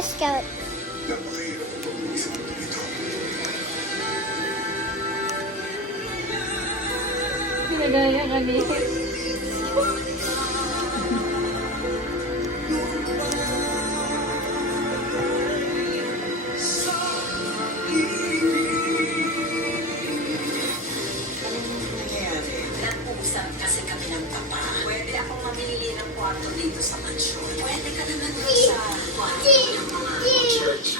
Boy Scout. Pinagaya ka ni. Nag-uusap kasi kami ng papa. Pwede akong mamili ng kwarto dito sa mansyon. Pwede ka naman doon sa kwarto ng mga church.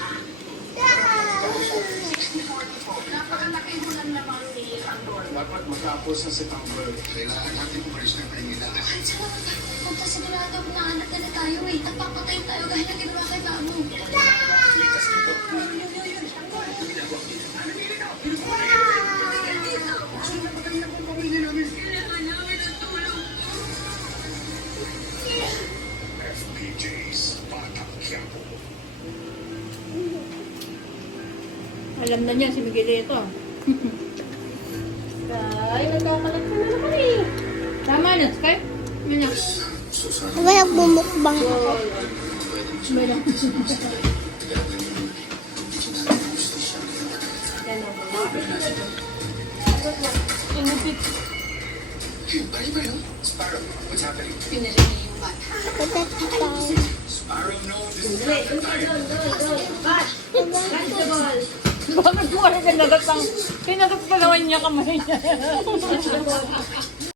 Napakalaki mo lang naman ni Andor. Dapat matapos na si Tambor. Kailangan natin umalis ng Manila. Kahit saan naman tayo pupunta, sigurado na anak na tayo eh. Napapatayin tayo gaya na ginawa kay Bago. FPJ's Batang Quiapo. Alam na niya si Miguelito. Ay, nagkakalat ka na naman eh. Tama na, Sky. Ano? Diba nagbumukbang ako? Ano? Inupit. Bali ba yun? Sparrow, what's happening? Pinali niya yung bata. Pagkat tayo. Sparrow, no, this is Bakit mo ka nagat ang... Pinagat pa naman niya kamay niya.